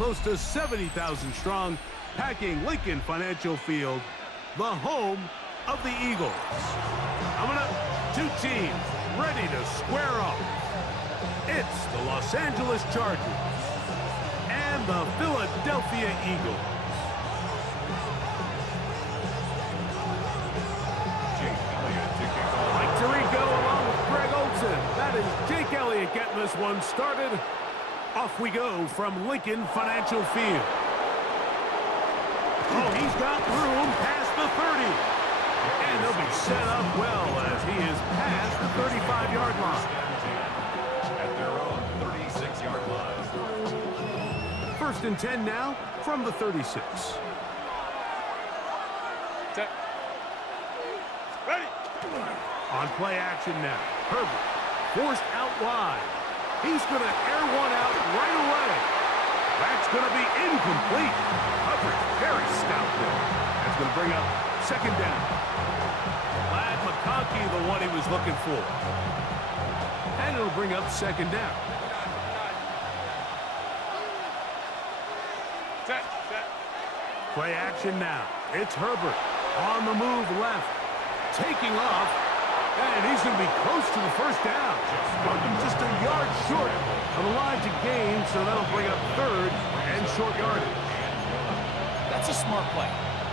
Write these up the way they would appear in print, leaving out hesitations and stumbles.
close to 70,000 strong, packing Lincoln Financial Field, the home of the Eagles. Coming up, two teams ready to square off. It's the Los Angeles Chargers and the Philadelphia Eagles. Mike Tirico along with Greg Olsen. That is Jake Elliott getting this one started. Off we go from Lincoln Financial Field. Oh, he's got room past the 30. And he'll be set up well as he is past the 35-yard line. At their own 36-yard line. First and 10 now from the 36. Ready. On play action now. Herbert forced out wide. He's going to air one out right away. That's going to be incomplete. Coverage very stout there. That's going to bring up second down. Glad McConkey the one he was looking for. And it'll bring up second down. Set. Play action now. It's Herbert on the move left. Taking off. And he's going to be close to the first down. Just a yard short of the line to gain, so that'll bring up third and short yardage. That's a smart play.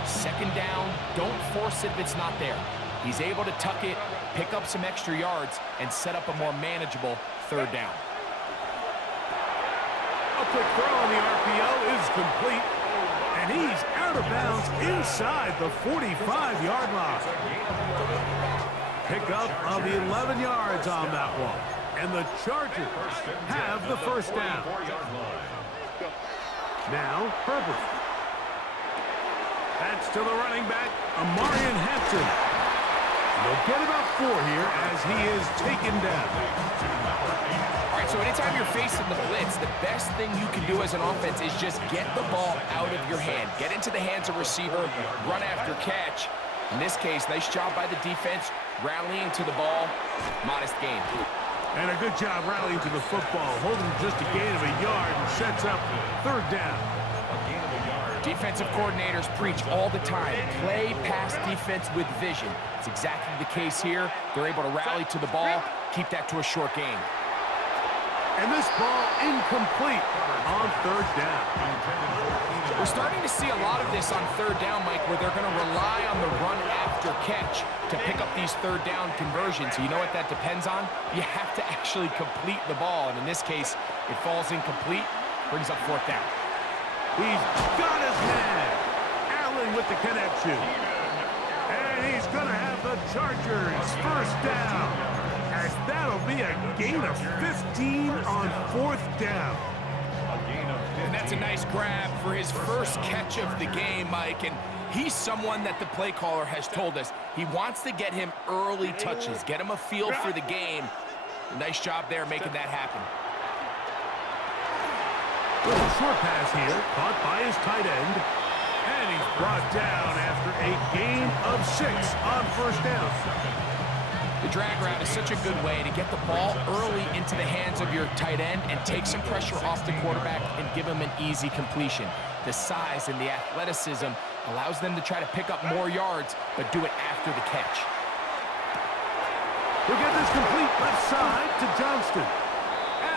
Second down, don't force it if it's not there. He's able to tuck it, pick up some extra yards, and set up a more manageable third down. A quick throw on the RPO is complete, and he's out of bounds inside the 45-yard line. Pickup of 11 yards on that one. And the Chargers have the first down. Now, Herbert. That's to the running back, Amarian Hampton. They'll get about 4 here as he is taken down. All right, so anytime you're facing the blitz, the best thing you can do as an offense is just get the ball out of your hand. Get into the hands of receiver, run after catch. In this case, nice job by the defense, rallying to the ball, modest gain. And a good job rallying to the football, holding just a gain of a yard and sets up third down. Defensive coordinators preach all the time, play pass defense with vision. It's exactly the case here. They're able to rally to the ball, keep that to a short gain. And this ball incomplete on third down. We're starting to see a lot of this on third down, Mike, where they're going to rely on the run after catch to pick up these third down conversions. You know what that depends on? You have to actually complete the ball, and in this case, it falls incomplete, brings up fourth down. He's got his man. Allen with the connection. And he's going to have the Chargers first down. As that'll be a gain of 15 on fourth down. And that's a nice grab for his first catch of the game, Mike. And he's someone that the play caller has told us he wants to get him early touches, get him a feel for the game. Nice job there making that happen. Little short pass here, caught by his tight end. And he's brought down after a gain of 6 on first down. The drag route is such a good way to get the ball early into the hands of your tight end and take some pressure off the quarterback and give him an easy completion. The size and the athleticism allows them to try to pick up more yards, but do it after the catch. We'll get this complete left side to Johnston.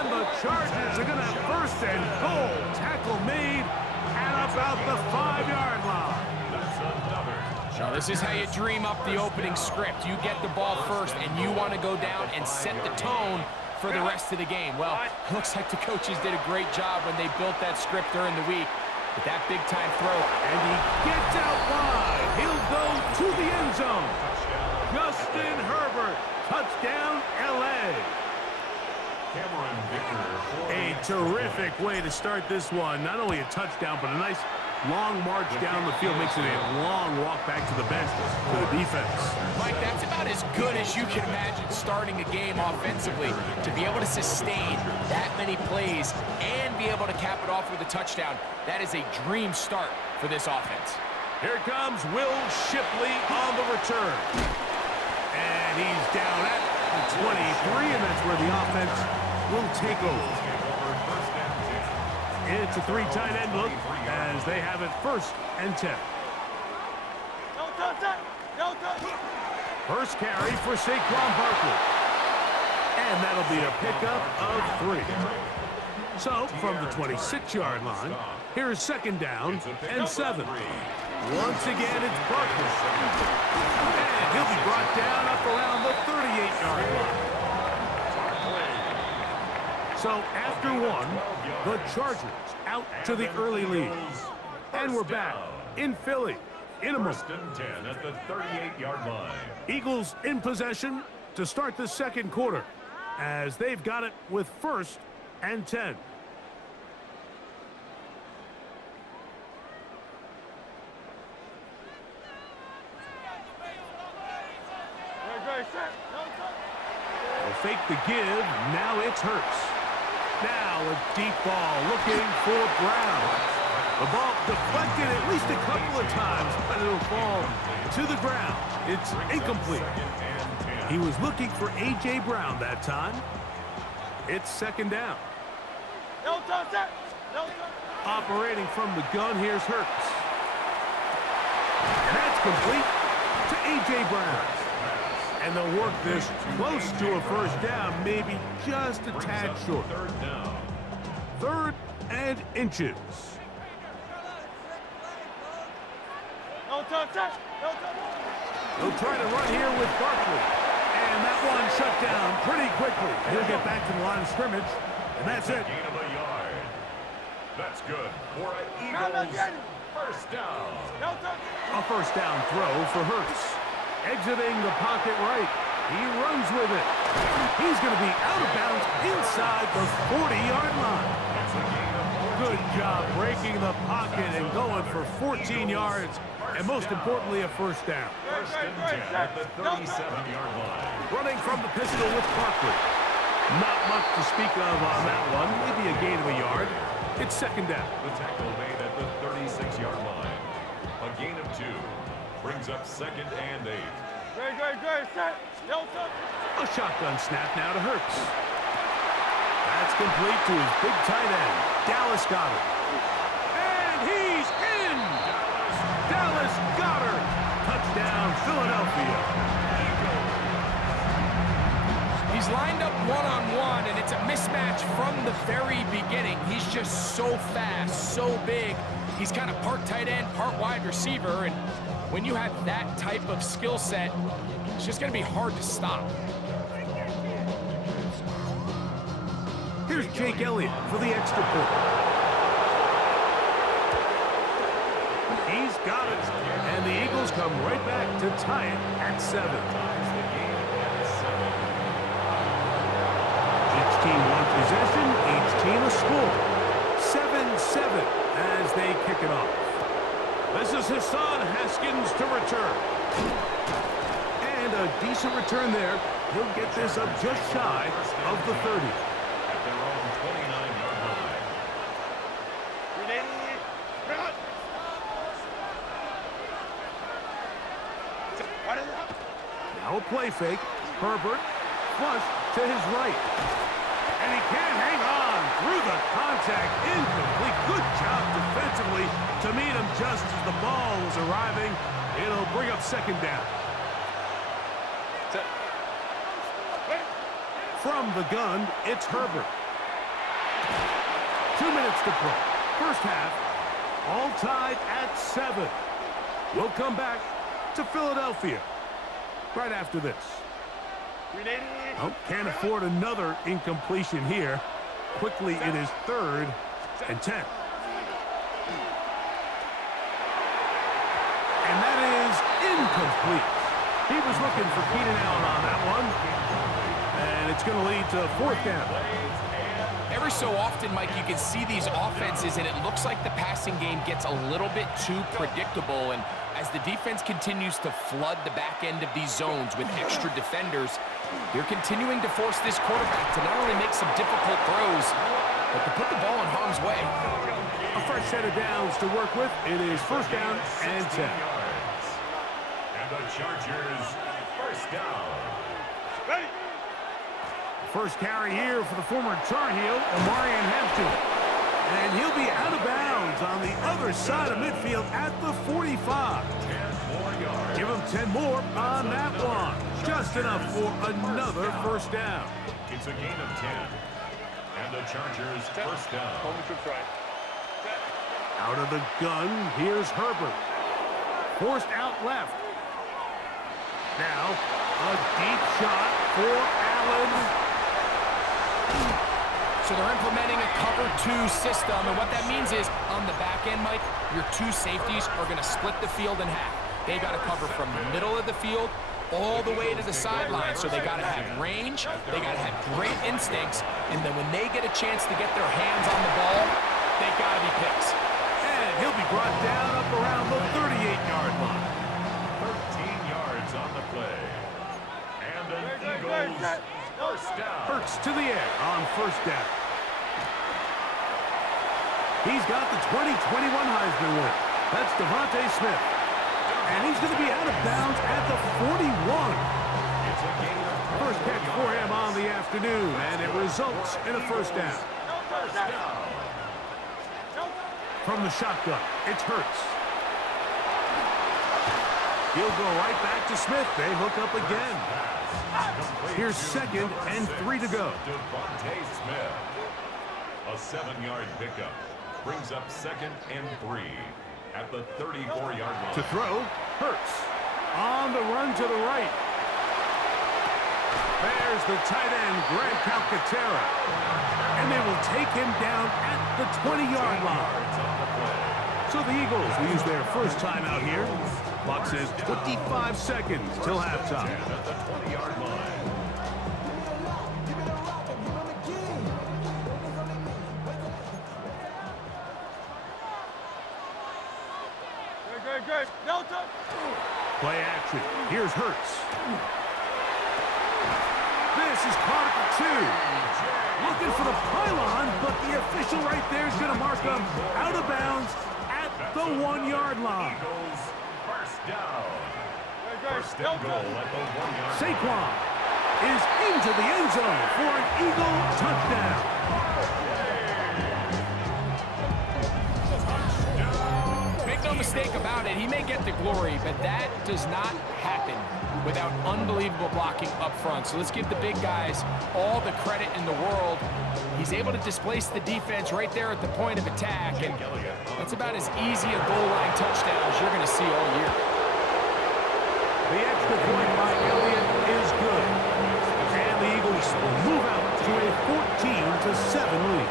And the Chargers are going to have first and goal. Tackle made at about the 5-yard line. Now, this is how you dream up the opening script. You get the ball first, and you want to go down and set the tone for the rest of the game. Well, it looks like the coaches did a great job when they built that script during the week. But that big-time throw. And he gets out wide. He'll go to the end zone. Justin Herbert, touchdown, L.A. A terrific way to start this one. Not only a touchdown, but a nice long march down the field. Makes it a long walk back to the bench for the defense. Mike, that's about as good as you can imagine starting a game offensively. To be able to sustain that many plays and be able to cap it off with a touchdown, that is a dream start for this offense. Here comes Will Shipley on the return. And he's down at the 23, and that's where the offense will take over. It's a three tight end look as they have it 1st and 10. First carry for Saquon Barkley. And that'll be a pickup of 3. So, from the 26-yard line, here's 2nd down and 7. Once again, it's Barkley. And he'll be brought down up around the 38-yard line. So, after 1, the Chargers out to the early lead. And we're back in Philly in a moment. 1st and 10 at the 38-yard line. Eagles in possession to start the 2nd quarter as they've got it with 1st and 10. They'll fake the give. Now it's Hurts. Now a deep ball looking for Brown. The ball deflected at least a couple of times, but it'll fall to the ground. It's incomplete. He was looking for A.J. Brown that time. It's 2nd down. Operating from the gun, here's Hurts. And that's complete to A.J. Brown. And they'll work this close to a 1st down, maybe just a tad short. 3rd down. 3rd and inches. They'll try to run here with Barkley. And that one shut down pretty quickly. He'll get back to the line of scrimmage, and that's it. Gain of a yard. That's good for an Eagles 1st down. A 1st down throw for Hurts. Exiting the pocket right. He runs with it. He's going to be out of bounds inside the 40-yard line. Good job breaking the pocket and going for 14 yards. And most importantly, a 1st down. 1st and 10 at the 37-yard line. Running from the pistol with Barkley. Not much to speak of on that one. Maybe a gain of a yard. It's 2nd down. The tackle made at the 36-yard line. A gain of 2. Brings up 2nd and 8. A shotgun snap now to Hurts. That's complete to his big tight end, Dallas Goedert. And he's in! Dallas Goedert. Touchdown, Philadelphia. He's lined up one-on-one, and it's a mismatch from the very beginning. He's just so fast, so big. He's kind of part tight end, part wide receiver, and when you have that type of skill set, it's just going to be hard to stop. Here's Jake Elliott for the extra point. He's got it, and the Eagles come right back to tie it at 7. Each team one possession, each team a score. 7-7 as they kick it off. This is Hassan Haskins to return. And a decent return there. He'll get this up just shy of the 30. At their own 29-yard line. Now a play fake. Herbert flush to his right. And he can't hang on through the contact. Incomplete. Good job defensively to meet him just as the ball was arriving. It'll bring up 2nd down. From the gun, it's Herbert. 2 minutes to play. 1st half, all tied at 7. We'll come back to Philadelphia right after this. Oh, can't afford another incompletion here. Quickly, it is 3rd and 10. And that is incomplete. He was looking for Keenan Allen on that one. And it's going to lead to 4th down. Every so often, Mike, you can see these offenses, and it looks like the passing game gets a little bit too predictable. And as the defense continues to flood the back end of these zones with extra defenders, they're continuing to force this quarterback to not only make some difficult throws, but to put the ball in harm's way. A fresh set of downs to work with. It is 1st down and 10. And the Chargers 1st down. First carry here for the former Tar Heel, Omarion Hampton. And he'll be out of bounds on the other side of midfield at the 45. 10 more yards. Give him 10 more on that one. Just enough for another first down. It's a gain of 10. And the Chargers first down. Out of the gun, here's Herbert. Forced out left. Now, a deep shot for Allen. So they're implementing a cover 2 system, and what that means is, on the back end, Mike, your 2 safeties are going to split the field in half. They got to cover from the middle of the field all the way to the sideline, so they got to have range, they got to have great instincts, and then when they get a chance to get their hands on the ball, they got to be picks. And he'll be brought down up around the 38-yard line. 13 yards on the play. And an Eagles first down. Hurts to the air on first down. He's got the 2021 Heisman winner. That's Devontae Smith. And he's going to be out of bounds at the 41. It's a gain of First catch for him on the afternoon, and it results in a first down. first down. From the shotgun, it's Hurts. He'll go right back to Smith. They hook up again. Here's 2nd and 3 to go. Devontae Smith. A 7-yard pickup. Brings up 2nd and 3 at the 34-yard line. To throw, Hurts. On the run to the right. There's the tight end, Grant Calcaterra. And they will take him down at the 20-yard line. So the Eagles will use their first time out here. Clock says 25 seconds till halftime. At the 20-yard line. Good. Delta. Play action. Here's Hurts. This is Carter 2. Looking for the pylon, but the official right there is going to mark him out of bounds at the 1-yard line. Eagles first down. First and goal at the 1-yard line. Saquon is into the end zone for an Eagle touchdown. Make no mistake about it, he may get the glory, but that does not happen without unbelievable blocking up front. So let's give the big guys all the credit in the world. He's able to displace the defense right there at the point of attack, and that's about as easy a goal line touchdown as you're going to see all year. The extra point by Elliott is good. And the Eagles will move out to a 14-7 lead.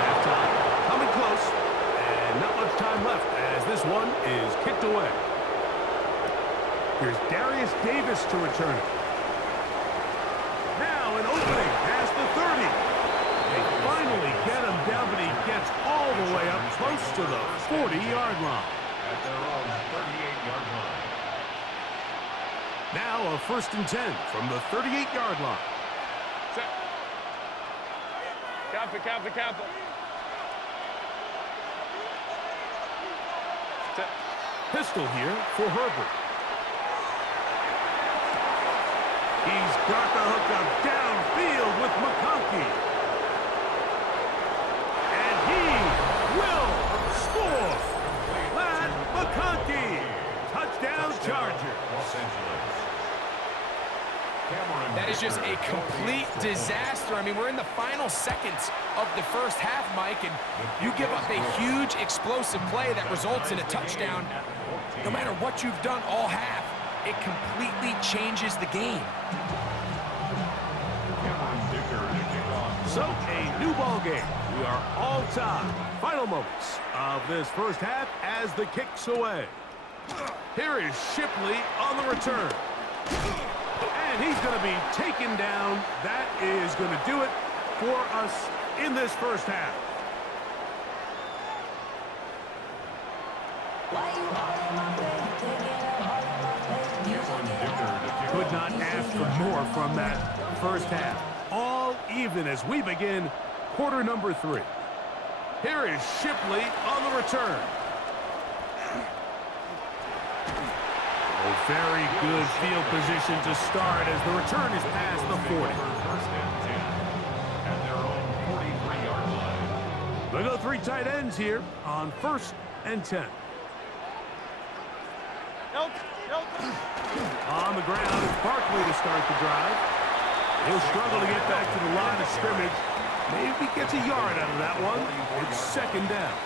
Halftime coming close, and not much time left as this one is kicked away. Here's Darius Davis to return it. Now an opening past the 30. They finally get him down, but he gets all the way up close to the 40-yard line. At their own 38-yard line. Now a 1st and 10 from the 38-yard line. Kappa. Pistol here for Herbert. He's got the hookup downfield with McConkey. And he will score. Matt McConkey. Touchdown Chargers. Los Angeles. That is just a complete disaster. I mean, we're in the final seconds of the first half, Mike, and you give up a huge explosive play that results in a touchdown. No matter what you've done all half, it completely changes the game. So, a new ball game. We are all tied. Final moments of this first half as the kick's away. Here is Shipley on the return. And he's going to be taken down. That is going to do it for us in this first half. Could not ask for more from that first half. All even as we begin quarter number 3. Here is Shipley on the return. A very good field position to start as the return is past the 40. First and 10 at their own 43-yard line. They go three tight ends here on 1st and 10. On the ground, it's Barkley to start the drive. He'll struggle to get back to the line of scrimmage. Maybe gets a yard out of that one. It's 2nd down.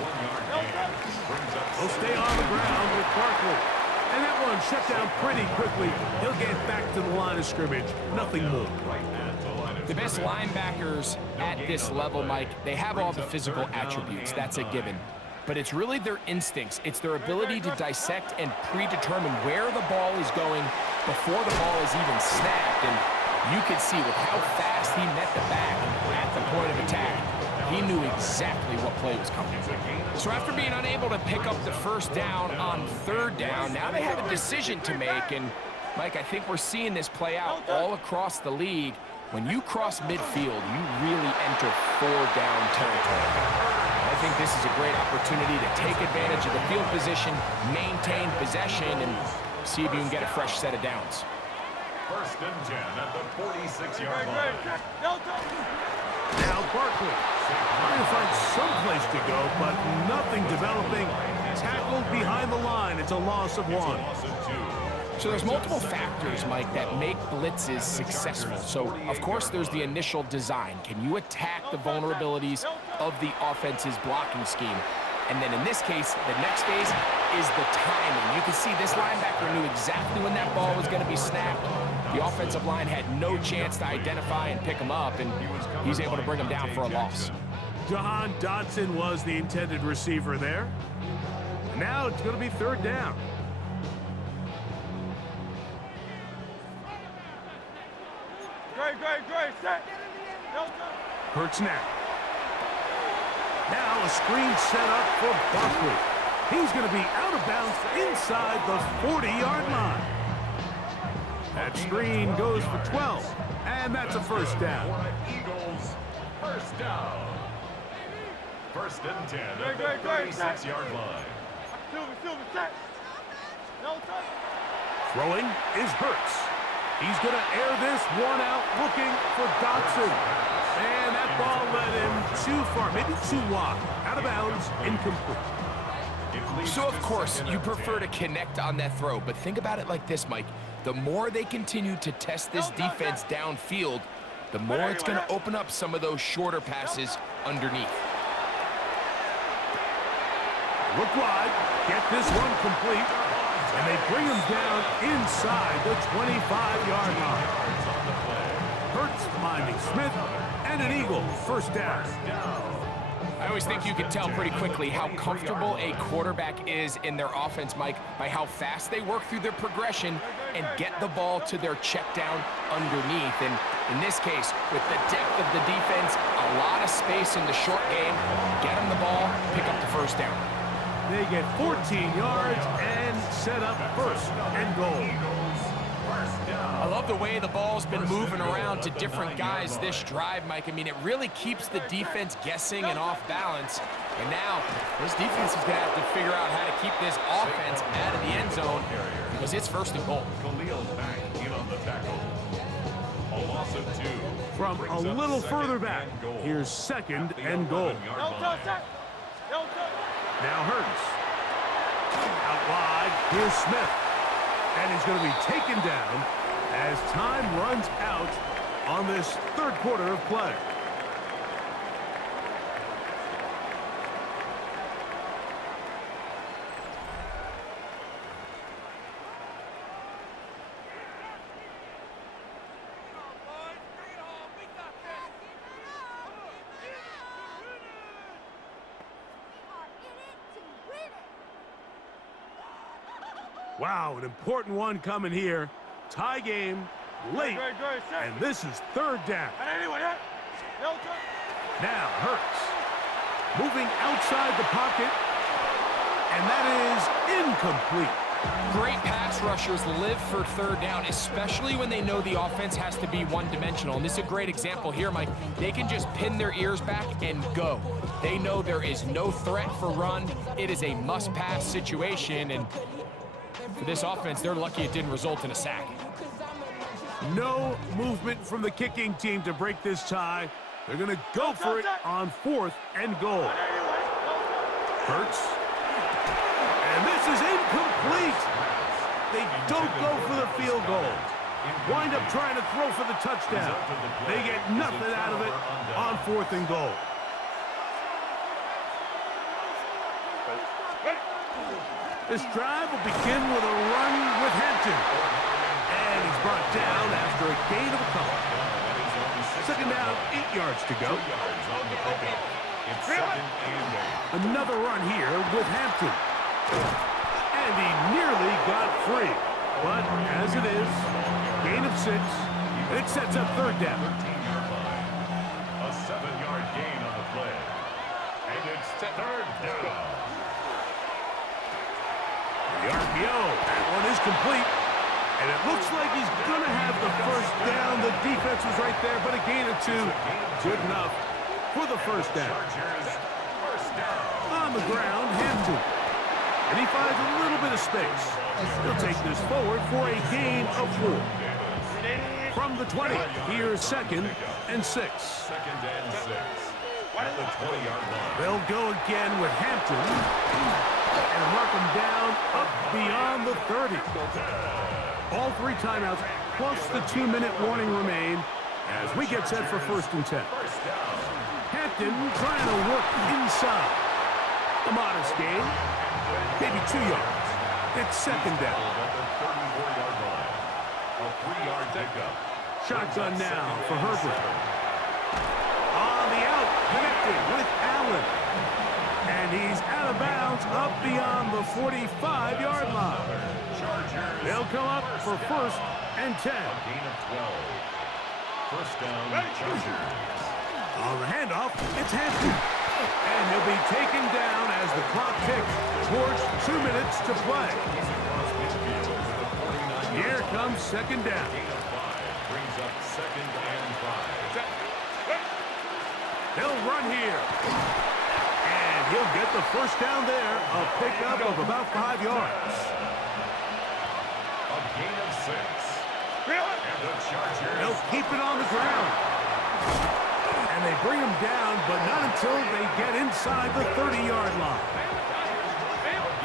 1 yard gain brings up He'll stay on the ground with Barkley. And that one shut down pretty quickly. He'll get back to the line of scrimmage. Nothing more. right at the line of The best linebackers at this level, Mike, they have all the physical attributes. That's a given. But it's really their instincts. It's their ability to dissect and predetermine where the ball is going before the ball is even snapped. And you could see with how fast he met the back at the point of attack, he knew exactly what play was coming. So after being unable to pick up the 1st down on 3rd down, now they have a decision to make. And, Mike, I think we're seeing this play out all across the league. When you cross midfield, you really enter 4-down territory. I think this is a great opportunity to take advantage of the field position, maintain possession, and see if you can get a fresh set of downs. 1st and 10 at the 46-yard line. Now Barkley trying to find some place to go, but nothing developing. Tackled behind the line. It's a loss of 1. Loss of 2. So there's multiple factors, Mike, that make blitzes successful. So, of course, there's the initial design. Can you attack the vulnerabilities of the offense's blocking scheme? And then in this case, the next phase is the timing. You can see this linebacker knew exactly when that ball was going to be snapped. The offensive line had no chance to identify and pick him up, and he's able to bring him down for a loss. Jahan Dotson was the intended receiver there. Now it's going to be 3rd down. Great, set. Hurts now. Now a screen set up for Barkley. He's going to be out of bounds inside the 40-yard line. That screen goes for 12, and that's a 1st down. Eagles, 1st down. 1st and 10 at the 36-yard line. Set. Throwing is Hurts. He's going to air this one out, looking for Dotson. And that ball led him too far, maybe too wide. Out of bounds, incomplete. So, of course, you prefer to connect on that throw, but think about it like this, Mike. The more they continue to test this defense downfield, the more it's going to open up some of those shorter passes underneath. Look wide, get this one complete, and they bring him down inside the 25-yard line. Hurts finding Smith, and an Eagle, 1st down. I always think you can tell pretty quickly how comfortable a quarterback is in their offense, Mike, by how fast they work through their progression and get the ball to their check down underneath. And in this case, with the depth of the defense, a lot of space in the short game, get them the ball, pick up the 1st down. They get 14 yards and set up 1st and goal. I love the way the ball's been moving around to different guys this drive, Mike. I mean, it really keeps the defense guessing and off balance. And now, this defense is going to have to figure out how to keep this offense out of the end zone because it's 1st and goal. Khalil back in on the tackle. A loss of 2. From a little further back, here's 2nd and goal. Now Hurts. Out wide, here's Smith. And he's going to be taken down as time runs out on this 3rd quarter of play. Wow, an important one coming here. Tie game, late, and this is 3rd down. Now Hurts, moving outside the pocket, and that is incomplete. Great pass rushers live for 3rd down, especially when they know the offense has to be one-dimensional. And this is a great example here, Mike. They can just pin their ears back and go. They know there is no threat for run. It is a must-pass situation, and For this offense, they're lucky it didn't result in a sack. No movement from the kicking team to break this tie. They're going to go for it on 4th and goal. Hurts. And this is incomplete. They don't go for the field goal. Wind up trying to throw for the touchdown. They get nothing out of it on 4th and goal. This drive will begin with a run with Hampton. And he's brought down after a gain of a couple. 2nd down, 8 yards to go. Another run here with Hampton. And he nearly got free. But as it is, gain of 6, and it sets up 3rd down. A 7-yard gain on the play. And it's 3rd down. The RPO, that one is complete. And it looks like he's going to have the 1st down. The defense was right there, but a gain of 2. Good enough for the 1st down. On the ground, Hampton. And he finds a little bit of space. He'll take this forward for a gain of 4. From the 20, here's 2nd and 6. 2nd and 6 at the 20-yard line. They'll go again with Hampton and mark him down up beyond the 30. All 3 timeouts plus the 2-minute warning remain as we get set for 1st and 10. Hampton trying to work inside. A modest gain, maybe 2 yards. It's 2nd down. At the 34-yard line. A 3-yard pickup. Shotgun now for Herbert. On the out, connected with Allen. And he's out of bounds up beyond the 45-yard line. They'll come up for 1st and 10. A gain of 12. 1st down, Chargers. On the handoff, it's Hampton. And he'll be taken down as the clock ticks towards 2 minutes to play. Here comes 2nd down. Gain of 5 brings up 2nd and 5. They'll run here. And he'll get the 1st down there. A pickup of about 5 yards. A gain of 6. And the Chargers. They'll keep it on the ground. And they bring him down, but not until they get inside the 30-yard line.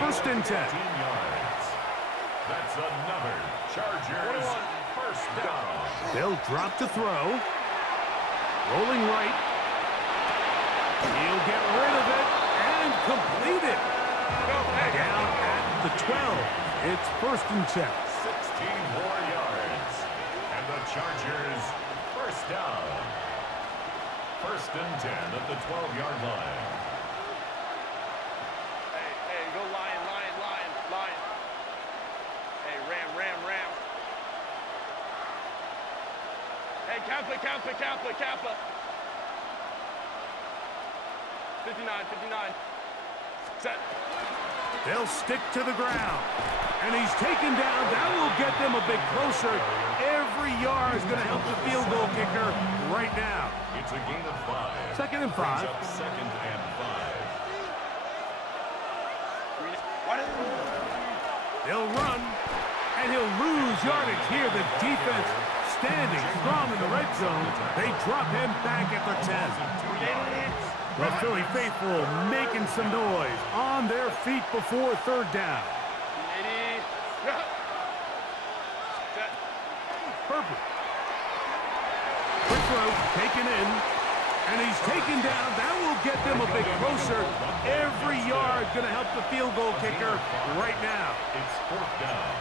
1st and 10. 15 yards. That's another Chargers 1st down. They'll drop to throw. Rolling right. He'll get rid of it and complete it. Down at the 12. It's 1st and 10. 16 more yards. And the Chargers 1st down. 1st and 10 at the 12-yard line. Hey, go Lion. Hey, Ram. Hey, Kappa. 59. Set. They'll stick to the ground. And he's taken down. That will get them a bit closer. Every yard is going to help the field goal kicker right now. It's a gain of 5. 2nd and 5. Brings up 2nd and 5. They'll run, and he'll lose yardage here. The defense standing strong in the red zone. They drop him back at the 10. The Philly faithful making some noise on their feet before 3rd down. Herbert. Quick throw, taken in, and he's taken down. That will get them a bit closer. Every yard going to help the field goal kicker right now. It's 4th down.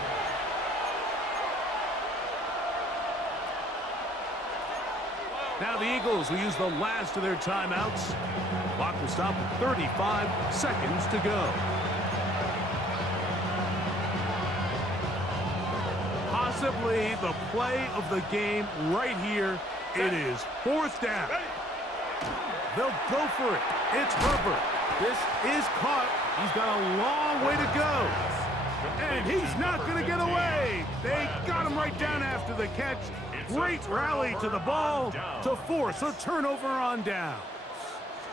Now the Eagles will use the last of their timeouts. The clock will stop with 35 seconds to go. Possibly the play of the game right here. It is 4th down. They'll go for it. It's Herbert. This is caught. He's got a long way to go. And he's not going to get away. They got him right down after the catch. Great rally to the ball to force a turnover on down.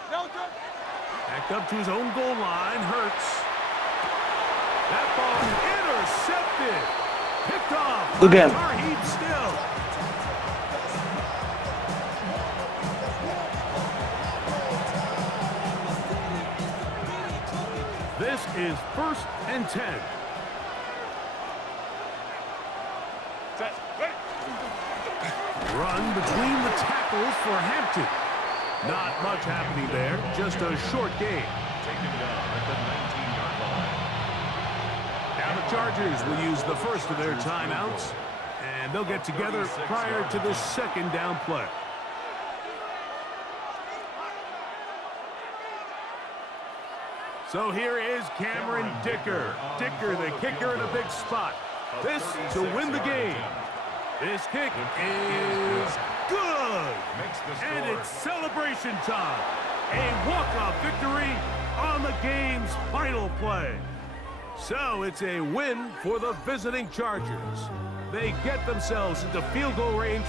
Backed up to his own goal line. Hurts. That ball intercepted. Picked off. Good game. Tar Heat still. This is 1st and 10. Set. Ready. Run between the tackles for Hampton. Not much happening there, just a short game. Taken down at the 19-yard line. Now the Chargers will use the first of their timeouts, and they'll get together prior to the 2nd down play. So here is Cameron Dicker. Dicker, the kicker, in a big spot. This to win the game. This kick is good. And it's celebration time. A walk-off victory on the game's final play. So it's a win for the visiting Chargers. They get themselves into field goal range